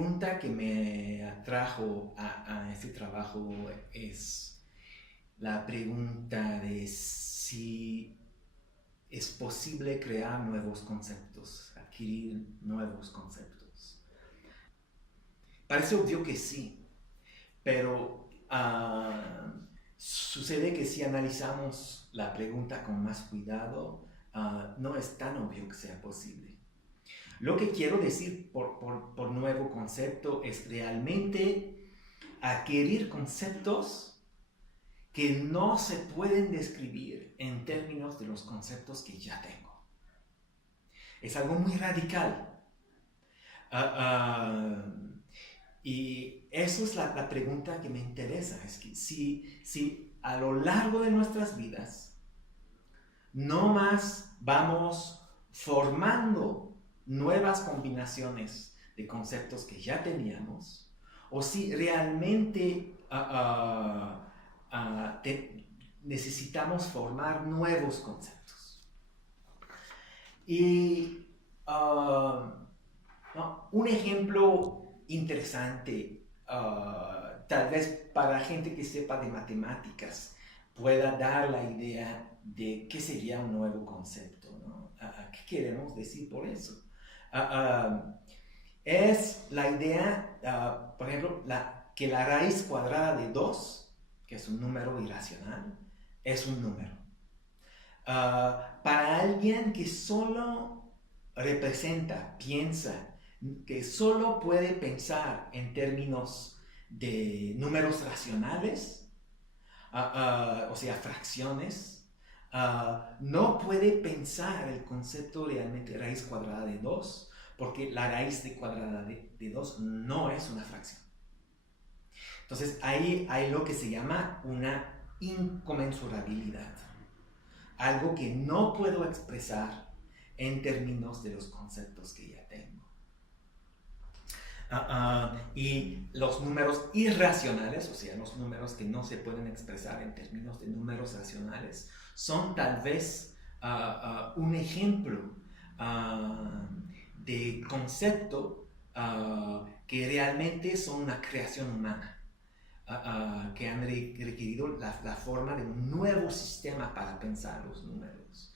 pregunta que me atrajo a este trabajo es la pregunta de si es posible crear nuevos conceptos, adquirir nuevos conceptos. Parece obvio que sí, pero sucede que si analizamos la pregunta con más cuidado, no es tan obvio que sea posible. Lo que quiero decir por nuevo concepto es realmente adquirir conceptos que no se pueden describir en términos de los conceptos que ya tengo. Es algo muy radical. Y eso es la pregunta que me interesa. Es que si a lo largo de nuestras vidas no más vamos formando nuevas combinaciones de conceptos que ya teníamos, o si realmente necesitamos formar nuevos conceptos. Y un ejemplo interesante, tal vez para gente que sepa de matemáticas, pueda dar la idea de qué sería un nuevo concepto, ¿no? ¿Qué queremos decir por eso? Es la idea, por ejemplo, que la raíz cuadrada de 2, que es un número irracional, es un número. Para alguien que solo representa, piensa, que solo puede pensar en términos de números racionales, o sea, fracciones, no puede pensar el concepto realmente raíz cuadrada de 2, porque la raíz cuadrada de 2 no es una fracción. Entonces ahí hay lo que se llama una inconmensurabilidad, algo que no puedo expresar en términos de los conceptos que ya tengo. Y los números irracionales, o sea, los números que no se pueden expresar en términos de números racionales, son tal vez un ejemplo de concepto que realmente son una creación humana, que han requerido la forma de un nuevo sistema para pensar los números.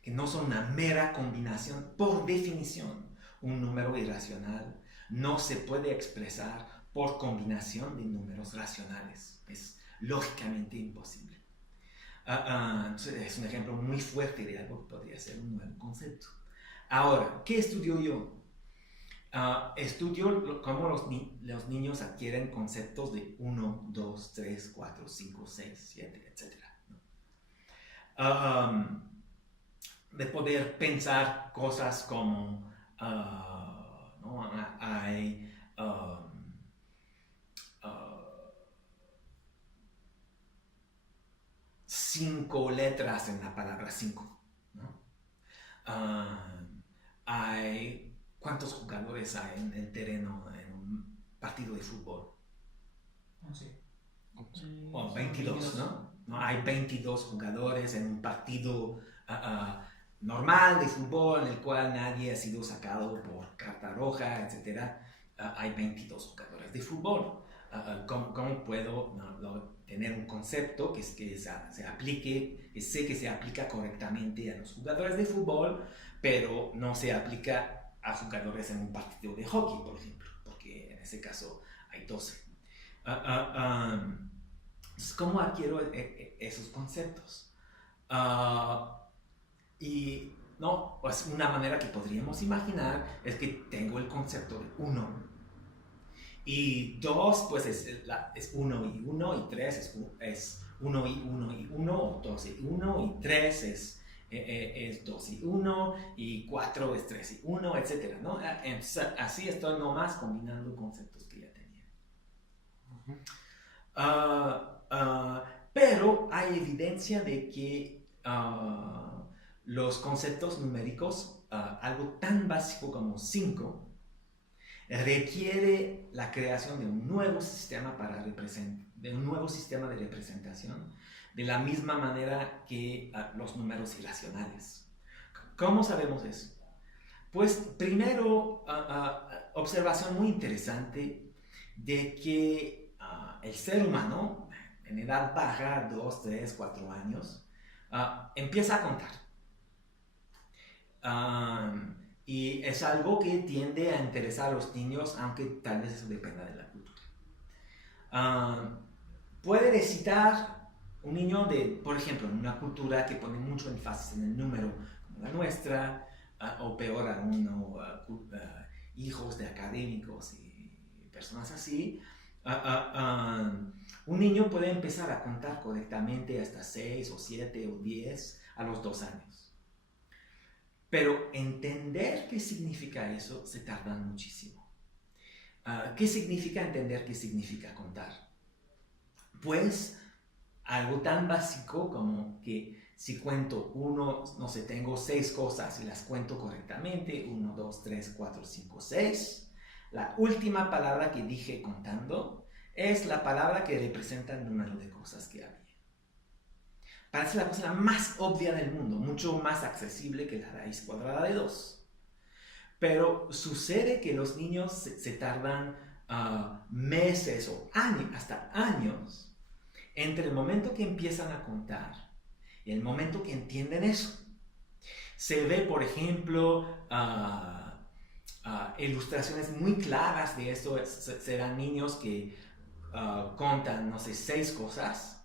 Que no son una mera combinación. Por definición, un número irracional no se puede expresar por combinación de números racionales. Es lógicamente imposible. Entonces es un ejemplo muy fuerte de algo que podría ser un nuevo concepto. Ahora, ¿qué estudio yo? Estudio cómo los niños adquieren conceptos de 1, 2, 3, 4, 5, 6, 7, etc. De poder pensar cosas como ¿no? Hay 5 letras en la palabra 5, ¿no? Hay ¿cuántos jugadores hay en el terreno en un partido de fútbol? Sí. Bueno, 22, ¿no? Hay 22 jugadores en un partido normal de fútbol en el cual nadie ha sido sacado por carta roja, etc. Hay 22 jugadores de fútbol. ¿Cómo puedo tener un concepto que se aplique, que sé que se aplica correctamente a los jugadores de fútbol, pero no se aplica a jugadores en un partido de hockey, por ejemplo, porque en ese caso hay 12? Entonces, ¿cómo adquiero esos conceptos? Y no, pues una manera que podríamos imaginar es que tengo el concepto de 1. Y 2, pues es 1 y 1, y 3 es 1 y 1 y 1, o 2 y 1, y 3 es 2 y 1, y 4 es 3 y 1, etc. ¿no? Así estoy nomás combinando conceptos que ya tenía. Pero hay evidencia de que los conceptos numéricos, algo tan básico como 5, requiere la creación de un nuevo sistema de representación, de la misma manera que los números irracionales. ¿Cómo sabemos eso? Pues primero, observación muy interesante de que el ser humano, en edad baja, 2, 3, 4 años, empieza a contar. Y es algo que tiende a interesar a los niños, aunque tal vez eso dependa de la cultura. Puede recitar un niño de, por ejemplo, en una cultura que pone mucho énfasis en el número, como la nuestra, o peor aún, hijos de académicos y personas así, un niño puede empezar a contar correctamente hasta 6 o 7 o 10 a los 2 años. Pero entender qué significa eso se tarda muchísimo. ¿Qué significa entender qué significa contar? Pues algo tan básico como que si cuento no sé, tengo 6 cosas y las cuento correctamente, 1, 2, 3, 4, 5, 6, la última palabra que dije contando es la palabra que representa el número de cosas que había. Parece la cosa más obvia del mundo, mucho más accesible que la raíz cuadrada de 2. Pero sucede que los niños se tardan meses o años, hasta años, entre el momento que empiezan a contar y el momento que entienden eso. Se ve, por ejemplo, ilustraciones muy claras de esto. Serán niños que contan, no sé, 6 cosas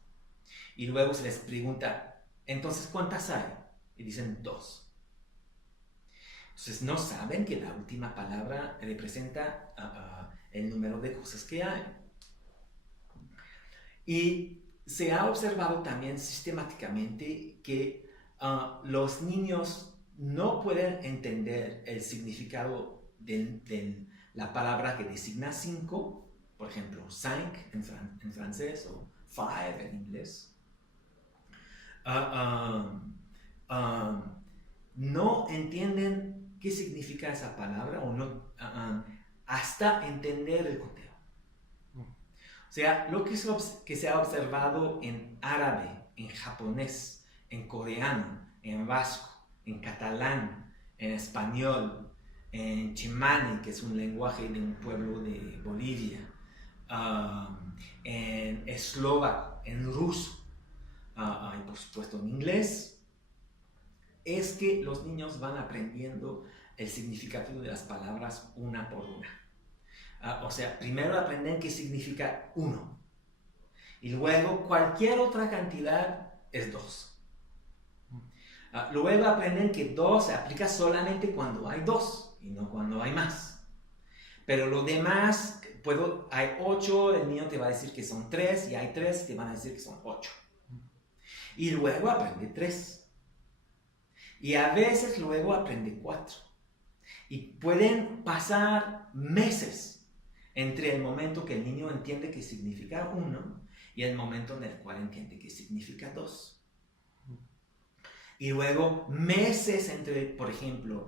y luego se les pregunta, entonces, ¿cuántas hay? Y dicen 2. Entonces no saben que la última palabra representa el número de cosas que hay. Y se ha observado también sistemáticamente que los niños no pueden entender el significado de la palabra que designa 5, por ejemplo, 5 en francés o 5 en inglés. No entienden qué significa esa palabra o no, hasta entender el conteo. O sea, lo que se ha observado en árabe, en japonés, en coreano, en vasco, en catalán, en español, en chimane, que es un lenguaje de un pueblo de Bolivia, en eslovaco, en ruso, y por supuesto en inglés, es que los niños van aprendiendo el significado de las palabras una por una. O sea, primero aprenden qué significa 1 y luego cualquier otra cantidad es 2. Luego aprenden que 2 se aplica solamente cuando hay 2 y no cuando hay más. Pero lo demás, hay 8, el niño te va a decir que son 3 y hay 3 te van a decir que son 8. Y luego aprende 3. Y a veces luego aprende 4. Y pueden pasar meses entre el momento que el niño entiende qué significa 1 y el momento en el cual entiende qué significa 2. Y luego meses entre, por ejemplo,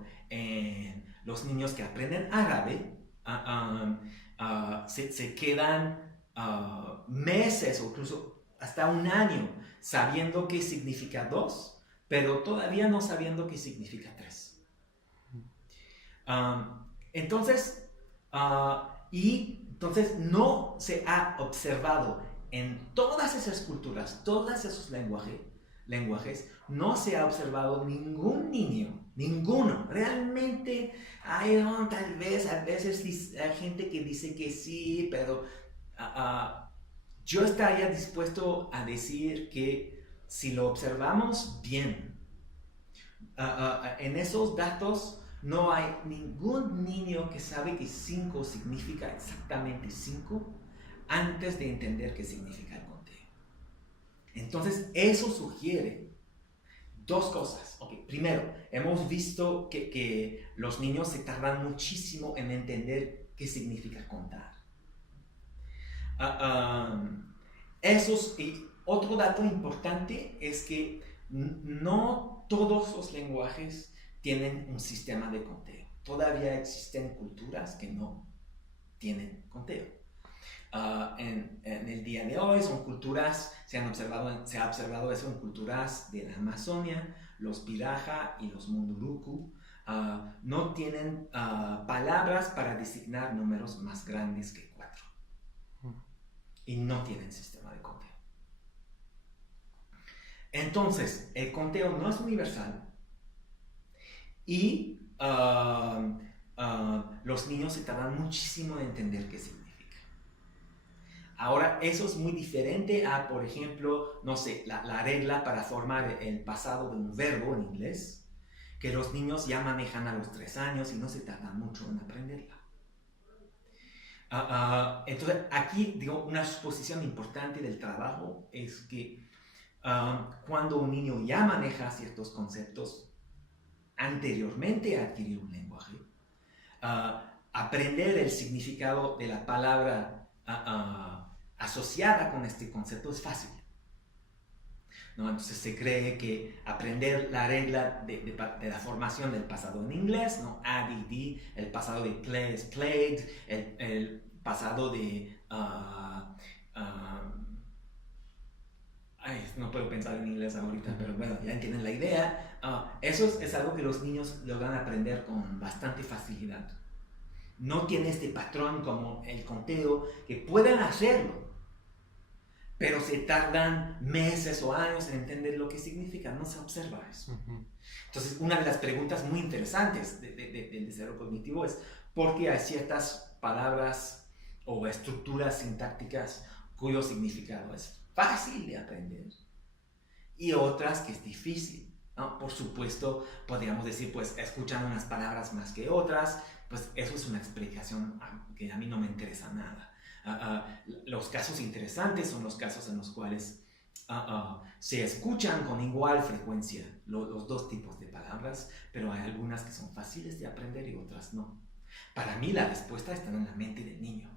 los niños que aprenden árabe, se quedan meses o incluso hasta un año sabiendo qué significa 2, pero todavía no sabiendo qué significa 3. Entonces no se ha observado en todas esas culturas, todos esos lenguajes, no se ha observado ningún niño, ninguno. Realmente tal vez a veces hay gente que dice que sí, pero yo estaría dispuesto a decir que si lo observamos bien, en esos datos no hay ningún niño que sabe que 5 significa exactamente 5 antes de entender qué significa el conteo. Entonces, eso sugiere 2 cosas. Okay, primero, hemos visto que los niños se tardan muchísimo en entender qué significa contar. Y otro dato importante es que no todos los lenguajes tienen un sistema de conteo. Todavía existen culturas que no tienen conteo. En el día de hoy son culturas, se ha observado eso en culturas de la Amazonia, los Piraja y los Munduruku, no tienen palabras para designar números más grandes que 4. Y no tienen sistema de conteo. Entonces, el conteo no es universal y los niños se tardan muchísimo en entender qué significa. Ahora, eso es muy diferente a, por ejemplo, no sé, la regla para formar el pasado de un verbo en inglés, que los niños ya manejan a los 3 años y no se tardan mucho en aprenderla. Entonces, aquí, digo, una suposición importante del trabajo es que cuando un niño ya maneja ciertos conceptos anteriormente a adquirir un lenguaje, aprender el significado de la palabra asociada con este concepto es fácil, ¿no? Entonces se cree que aprender la regla de la formación del pasado en inglés, ¿no? ADD, el pasado de play es played, el pasado de... no puedo pensar en inglés ahorita, pero bueno, ya entienden la idea. Eso es algo que los niños logran aprender con bastante facilidad. No tiene este patrón como el conteo, que pueden hacerlo, pero se tardan meses o años en entender lo que significa. No se observa eso. Entonces, una de las preguntas muy interesantes del desarrollo cognitivo es ¿por qué hay ciertas palabras o estructuras sintácticas cuyo significado es fácil de aprender y otras que es difícil, ¿no? Por supuesto, podríamos decir, pues, escuchan unas palabras más que otras, pues eso es una explicación que a mí no me interesa nada. Los casos interesantes son los casos en los cuales se escuchan con igual frecuencia los dos tipos de palabras, pero hay algunas que son fáciles de aprender y otras no. Para mí la respuesta está en la mente del niño.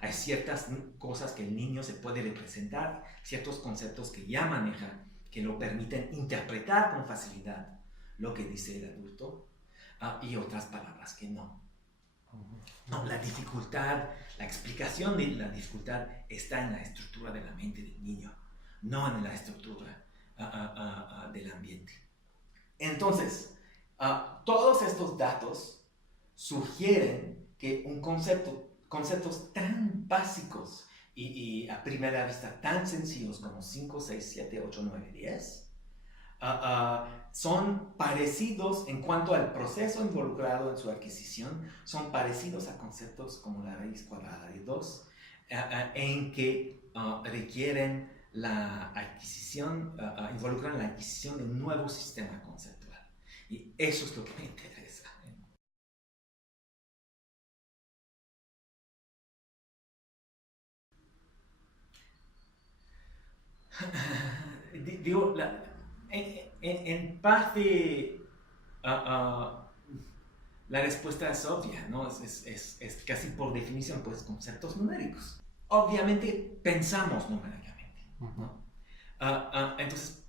Hay ciertas cosas que el niño se puede representar, ciertos conceptos que ya maneja, que lo permiten interpretar con facilidad lo que dice el adulto, y otras palabras que no. No, la dificultad, la explicación de la dificultad está en la estructura de la mente del niño, no en la estructura del ambiente. Entonces, todos estos datos sugieren que conceptos tan básicos y a primera vista tan sencillos como 5, 6, 7, 8, 9, 10, son parecidos en cuanto al proceso involucrado en su adquisición, son parecidos a conceptos como la raíz cuadrada de 2, en que requieren la adquisición, involucran la adquisición de un nuevo sistema conceptual. Y eso es lo que me interesa. Digo, en parte la respuesta es obvia, ¿no? Es casi por definición, pues, conceptos numéricos. Obviamente pensamos numéricamente, ¿no? Entonces,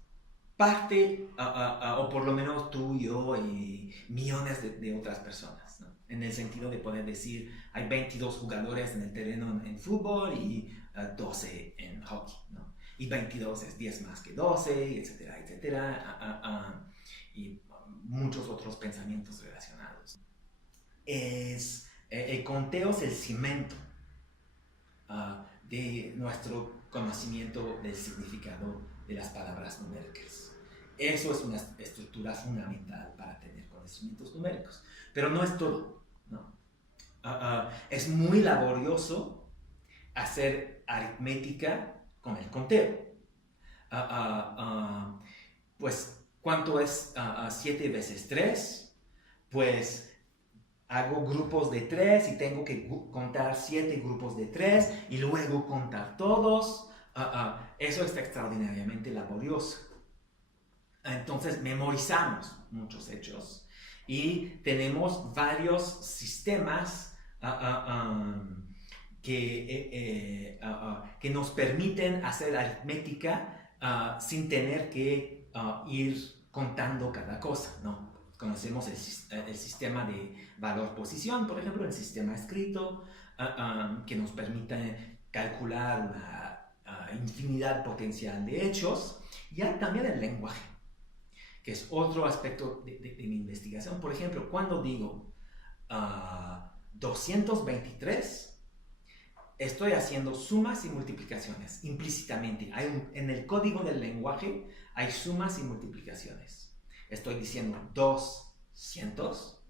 parte, o por lo menos tú, yo y millones de otras personas, ¿no? En el sentido de poder decir, hay 22 jugadores en el terreno en fútbol y 12 en hockey, ¿no? Y 22 es 10 más que 12, etcétera, etcétera, y muchos otros pensamientos relacionados. El conteo es el cimento de nuestro conocimiento del significado de las palabras numéricas. Eso es una estructura fundamental para tener conocimientos numéricos, pero no es todo, ¿no? Es muy laborioso hacer aritmética con el conteo. Pues, ¿cuánto es 7 veces 3? Pues hago grupos de 3 y tengo que contar 7 grupos de 3 y luego contar todos. Eso está extraordinariamente laborioso. Entonces memorizamos muchos hechos y tenemos varios sistemas que nos permiten hacer aritmética sin tener que ir contando cada cosa, ¿no? Conocemos el sistema de valor-posición, por ejemplo, el sistema escrito, que nos permite calcular una infinidad potencial de hechos, y hay también el lenguaje, que es otro aspecto de mi investigación. Por ejemplo, cuando digo 223, estoy haciendo sumas y multiplicaciones implícitamente. En el código del lenguaje hay sumas y multiplicaciones. Estoy diciendo 200,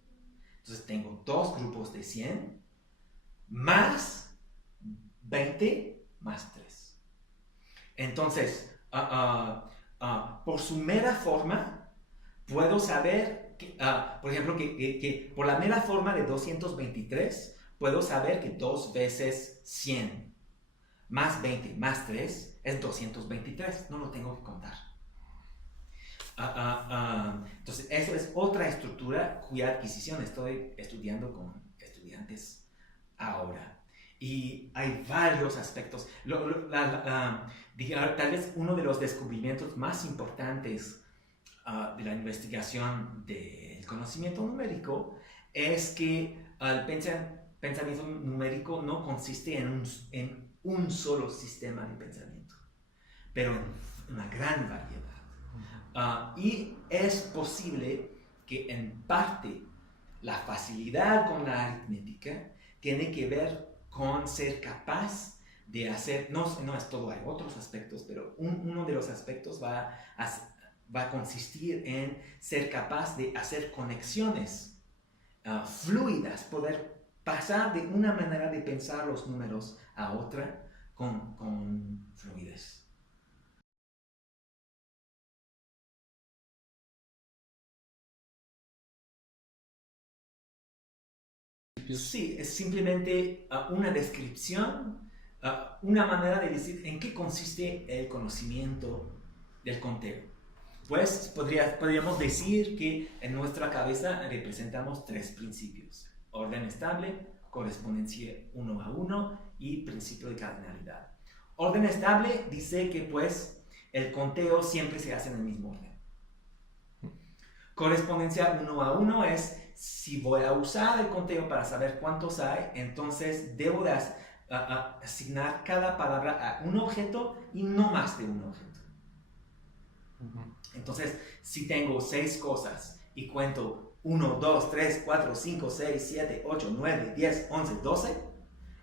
entonces tengo dos grupos de 100 más 20 más 3. Entonces, por su mera forma, puedo saber, por ejemplo, que por la mera forma de 223, puedo saber que 2 veces 100 más 20 más 3 es 223. No lo tengo que contar. Entonces, eso es otra estructura cuya adquisición estoy estudiando con estudiantes ahora. Y hay varios aspectos. Tal vez uno de los descubrimientos más importantes de la investigación del conocimiento numérico es que el pensamiento numérico no consiste en un solo sistema de pensamiento, pero en una gran variedad. Y es posible que en parte la facilidad con la aritmética tiene que ver con ser capaz de hacer, no es todo, hay otros aspectos, pero uno de los aspectos va a consistir en ser capaz de hacer conexiones fluidas, poder pasar de una manera de pensar los números a otra con fluidez. Sí, es simplemente una descripción, una manera de decir en qué consiste el conocimiento del conteo. Pues podríamos decir que en nuestra cabeza representamos tres principios: orden estable, correspondencia 1 a 1 y principio de cardinalidad. Orden estable dice que pues el conteo siempre se hace en el mismo orden. Correspondencia 1 a 1 es: si voy a usar el conteo para saber cuántos hay, entonces debo de asignar cada palabra a un objeto y no más de un objeto. Entonces, si tengo 6 cosas y cuento 1, 2, 3, 4, 5, 6, 7, 8, 9, 10, 11, 12,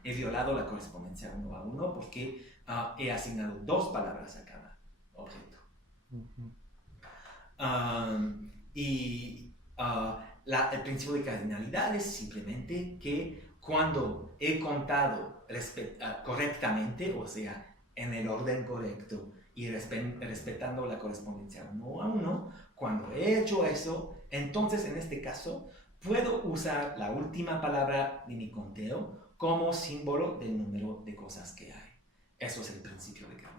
he violado la correspondencia 1 a 1 porque he asignado 2 palabras a cada objeto. El principio de cardinalidad es simplemente que cuando he contado correctamente, o sea, en el orden correcto y respetando la correspondencia 1 a 1, cuando he hecho eso, entonces en este caso puedo usar la última palabra de mi conteo como símbolo del número de cosas que hay. Eso es el principio de cardinalidad.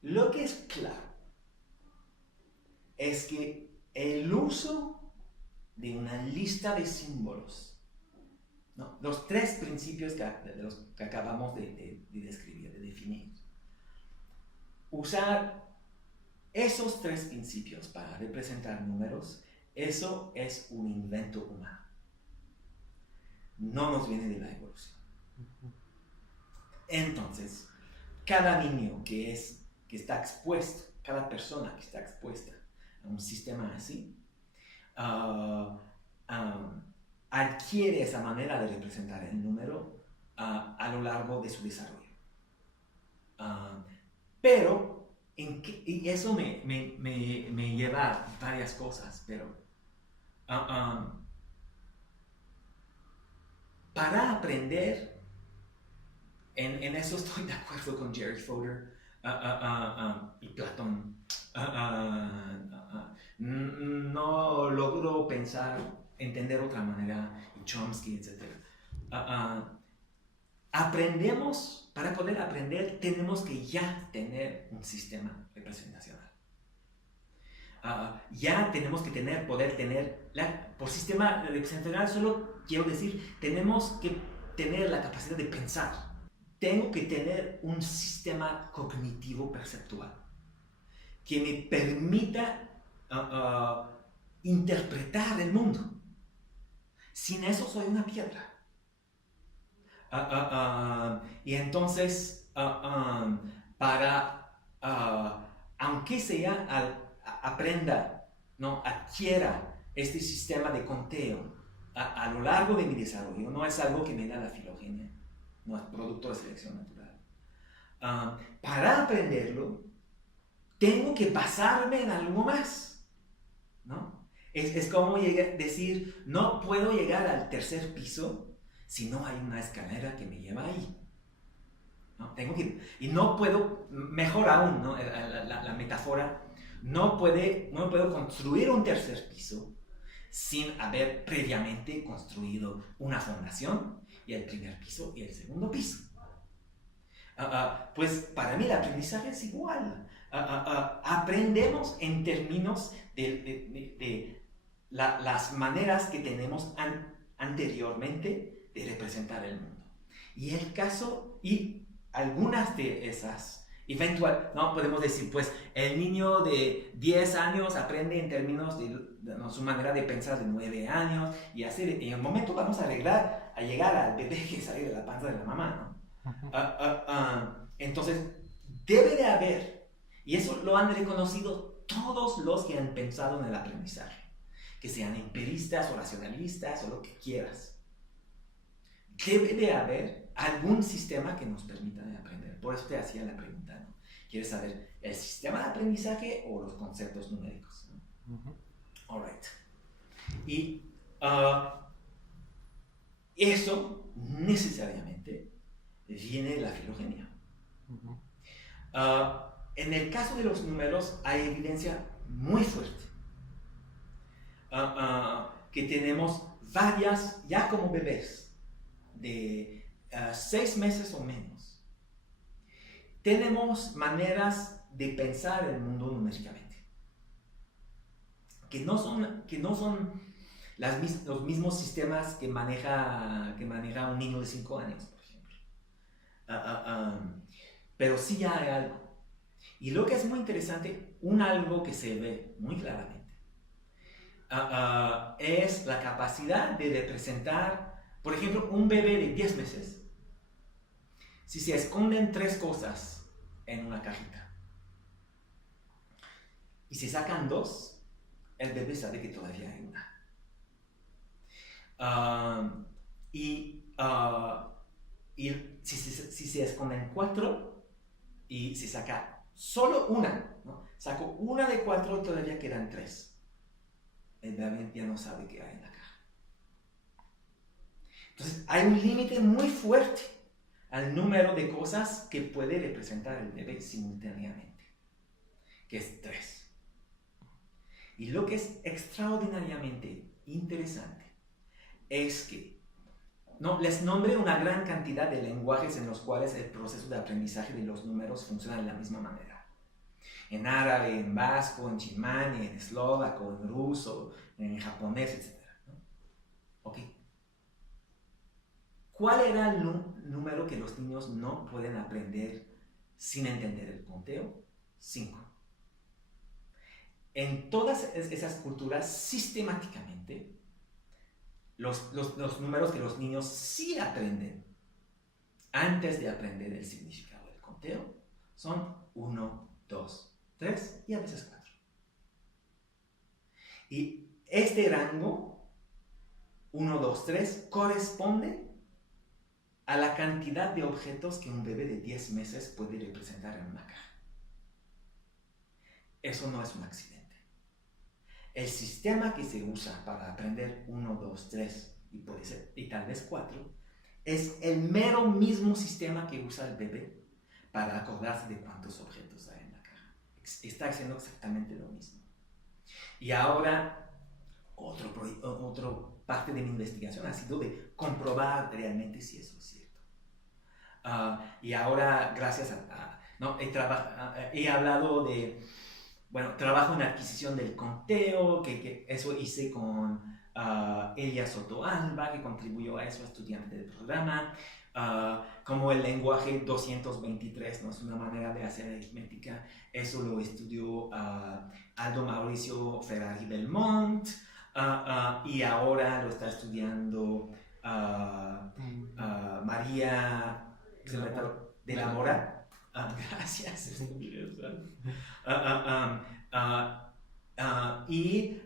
Lo que es claro es que el uso de una lista de símbolos, ¿no?, los tres principios de los que acabamos de describir, de definir, usar esos tres principios para representar números, eso es un invento humano. No nos viene de la evolución. Entonces, cada niño que está expuesto, cada persona que está expuesta a un sistema así, adquiere esa manera de representar el número a lo largo de su desarrollo. Pero, y eso me lleva a varias cosas, pero para aprender, en eso estoy de acuerdo con Jerry Fodor y Platón. No logro entender otra manera, y Chomsky, etc. Aprendemos, para poder aprender, tenemos que ya tener un sistema representacional. Ya tenemos que poder tener, por sistema representacional solo quiero decir, tenemos que tener la capacidad de pensar. Tengo que tener un sistema cognitivo perceptual que me permita interpretar el mundo. Sin eso soy una piedra. Y entonces, aunque sea aprenda, ¿no? Adquiera este sistema de conteo a lo largo de mi desarrollo, no es algo que me da la filogenia, no es producto de selección natural. Para aprenderlo, tengo que basarme en algo más, ¿no? Es como decir, no puedo llegar al tercer piso si no hay una escalera que me lleva ahí. ¿No? Y no puedo, mejor aún, ¿no? La metáfora, no puedo construir un tercer piso sin haber previamente construido una fundación y el primer piso y el segundo piso. Pues para mí el aprendizaje es igual. Aprendemos en términos de las maneras que tenemos anteriormente de representar el mundo. Y el caso, y algunas de esas, no podemos decir, pues el niño de 10 años aprende en términos de su manera de pensar de 9 años, y así en un momento vamos a llegar al bebé que sale de la panza de la mamá, ¿no? Entonces, debe de haber, y eso lo han reconocido todos los que han pensado en el aprendizaje, que sean empiristas o racionalistas o lo que quieras. Debe de haber algún sistema que nos permita aprender. Por eso te hacía la pregunta, ¿no? ¿Quieres saber el sistema de aprendizaje o los conceptos numéricos? ¿No? All right. Y eso necesariamente viene de la filogenia. En el caso de los números hay evidencia muy fuerte que tenemos varias, ya como bebés, de 6 meses o menos. Tenemos maneras de pensar el mundo numéricamente que no son los mismos sistemas que maneja un niño de 5 años, por ejemplo. Pero sí ya hay algo. Y lo que es muy interesante, algo que se ve muy claramente, es la capacidad de representar, por ejemplo, un bebé de 10 meses. Si se esconden 3 cosas en una cajita y se sacan 2, el bebé sabe que todavía hay una. Y si se esconden 4 y se saca solo una, ¿no? Saco una de 4 y todavía quedan 3. El bebé ya no sabe qué hay en la caja. Entonces hay un límite muy fuerte al número de cosas que puede representar el bebé simultáneamente, que es 3. Y lo que es extraordinariamente interesante es que les nombré una gran cantidad de lenguajes en los cuales el proceso de aprendizaje de los números funciona de la misma manera. En árabe, en vasco, en chimán, en eslovaco, en ruso, en japonés, etc. ¿No? Ok. ¿Cuál era el número que los niños no pueden aprender sin entender el conteo? 5. En todas esas culturas, sistemáticamente, los números que los niños sí aprenden antes de aprender el significado del conteo son 1, 2, 3 y a veces 4. Y este rango, 1, 2, 3, corresponde a la cantidad de objetos que un bebé de 10 meses puede representar en una caja. Eso no es un accidente. El sistema que se usa para aprender 1, 2, 3 y tal vez 4 es el mero mismo sistema que usa el bebé para acordarse de cuántos objetos hay en la caja. Está haciendo exactamente lo mismo. Y ahora, otra parte de mi investigación ha sido de comprobar realmente si eso es cierto. Y ahora, gracias he hablado de, trabajo en adquisición del conteo, que eso hice con Elia Soto Alba, que contribuyó a eso, estudiante del programa. como el lenguaje 223, ¿no? Es una manera de hacer aritmética. Eso lo estudió Aldo Mauricio Ferrari Belmont, y ahora lo está estudiando María de la Mora. Gracias. Y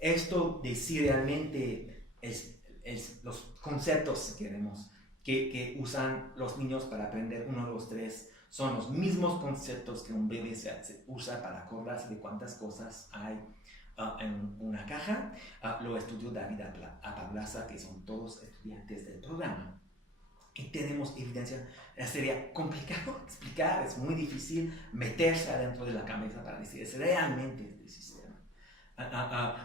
esto de si realmente los conceptos, si queremos, que usan los niños para aprender 1, 2, 3, son los mismos conceptos que un bebé se usa para acordarse de cuántas cosas hay en una caja. Lo estudió David Apablaza, que son todos estudiantes del programa. Y tenemos evidencia. Sería complicado explicar, es muy difícil meterse adentro de la cabeza para decir es realmente este sistema.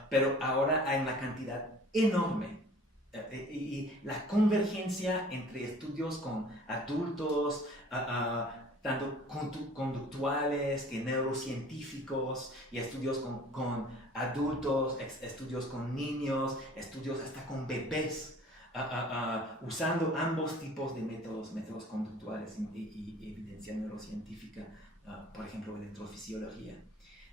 Pero ahora hay una cantidad enorme y la convergencia entre estudios con adultos, tanto conductuales que neurocientíficos, y estudios con adultos, estudios con niños, estudios hasta con bebés, usando ambos tipos de métodos conductuales y evidencia neurocientífica, por ejemplo, electrofisiología.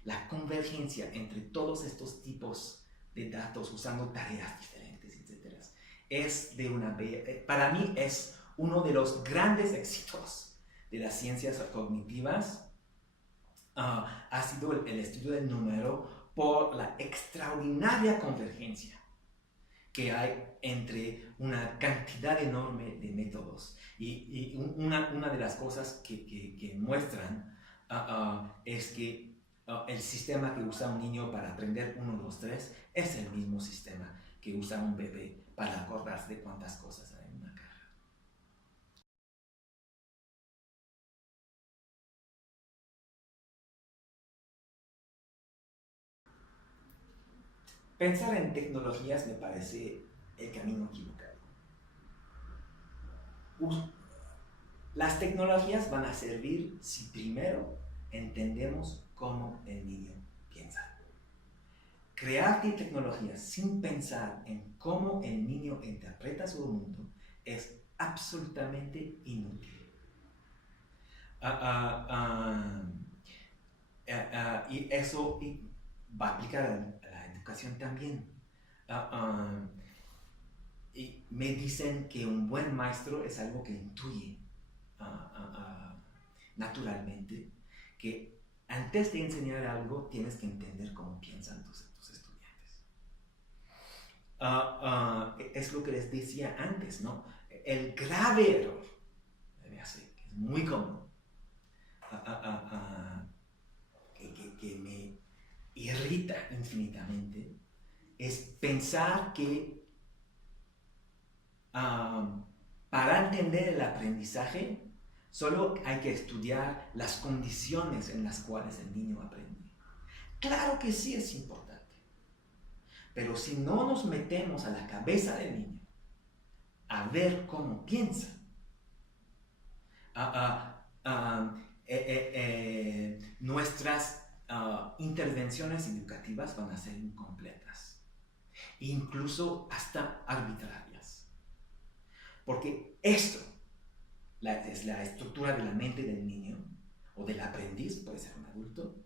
La convergencia entre todos estos tipos de datos usando tareas diferentes, etc., es de una para mí es uno de los grandes éxitos de las ciencias cognitivas. Ha sido el estudio del número por la extraordinaria convergencia que hay entre una cantidad enorme de métodos. Y una de las cosas que muestran es que el sistema que usa un niño para aprender 1, 2, 3 es el mismo sistema que usa un bebé para acordarse de cuántas cosas hay en una caja. Pensar en tecnologías me parece el camino equivocado. Las tecnologías van a servir si primero entendemos cómo el niño piensa. Crear tecnologías sin pensar en cómo el niño interpreta su mundo es absolutamente inútil. Y eso va a aplicar a la educación también. Y me dicen que un buen maestro es algo que intuye naturalmente, que antes de enseñar algo tienes que entender cómo piensan tus estudiantes. Es lo que les decía antes, ¿no? El grave error, que es muy común, que me irrita infinitamente, es pensar que para entender el aprendizaje solo hay que estudiar las condiciones en las cuales el niño aprende. Claro que sí es importante, pero si no nos metemos a la cabeza del niño a ver cómo piensa, nuestras intervenciones educativas van a ser incompletas, incluso hasta arbitrarias. Porque esto es la estructura de la mente del niño o del aprendiz, puede ser un adulto,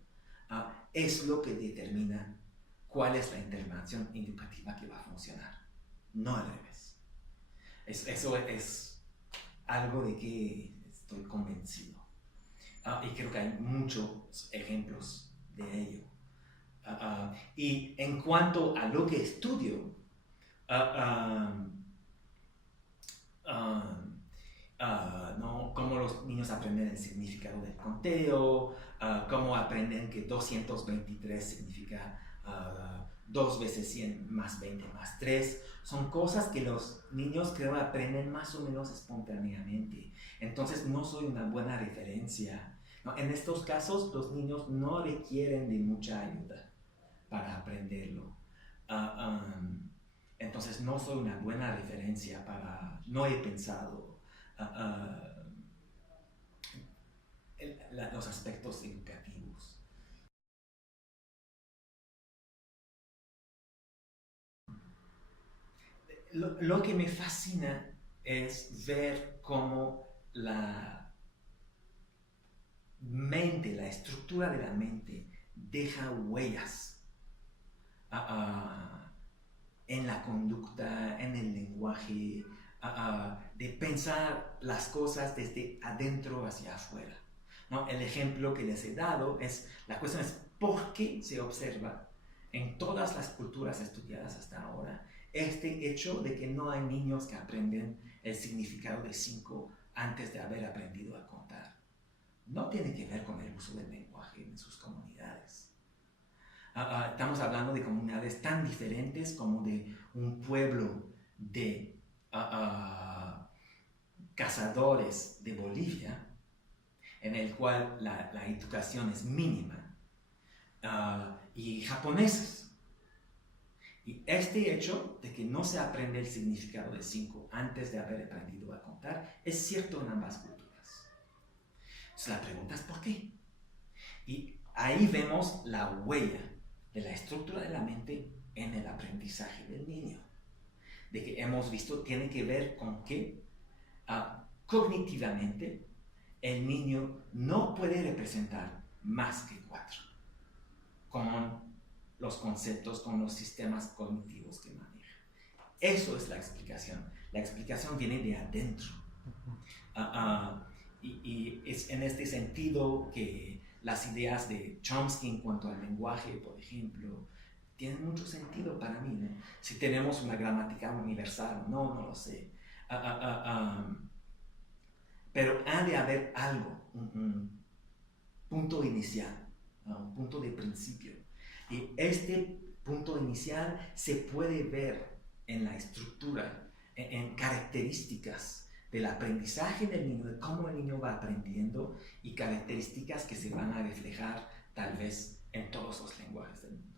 es lo que determina cuál es la intervención educativa que va a funcionar, no al revés. Eso es algo de que estoy convencido. Y creo que hay muchos ejemplos de ello. Y en cuanto a lo que estudio, ¿no? Cómo los niños aprenden el significado del conteo, cómo aprenden que 223 significa 2 veces 100 más 20 más 3. Son cosas que los niños creo aprenden más o menos espontáneamente. Entonces no soy una buena referencia, ¿no? En estos casos los niños no requieren de mucha ayuda para aprenderlo. Entonces no soy una buena referencia para... No he pensado los aspectos educativos. Lo que me fascina es ver cómo la mente, la estructura de la mente, deja huellas en la conducta, en el lenguaje, de pensar las cosas desde adentro hacia afuera, ¿no? El ejemplo que les he dado es, la cuestión es por qué se observa en todas las culturas estudiadas hasta ahora este hecho de que no hay niños que aprenden el significado de 5 antes de haber aprendido a contar. No tiene que ver con el uso del lenguaje en sus comunidades. Estamos hablando de comunidades tan diferentes como de un pueblo de cazadores de Bolivia, en el cual la educación es mínima, y japoneses. Y este hecho de que no se aprende el significado de 5 antes de haber aprendido a contar es cierto en ambas culturas. Entonces la pregunta es ¿por qué? Y ahí vemos la huella de la estructura de la mente en el aprendizaje del niño. De que hemos visto tiene que ver con que cognitivamente el niño no puede representar más que 4 con los conceptos, con los sistemas cognitivos que maneja. Eso es la explicación. La explicación viene de adentro. Y es en este sentido que las ideas de Chomsky en cuanto al lenguaje, por ejemplo, tienen mucho sentido para mí, ¿no? Si tenemos una gramática universal, no lo sé. Pero ha de haber algo, un punto inicial, un punto de principio. Y este punto inicial se puede ver en la estructura, en características del aprendizaje del niño, de cómo el niño va aprendiendo y características que se van a reflejar tal vez en todos los lenguajes del mundo.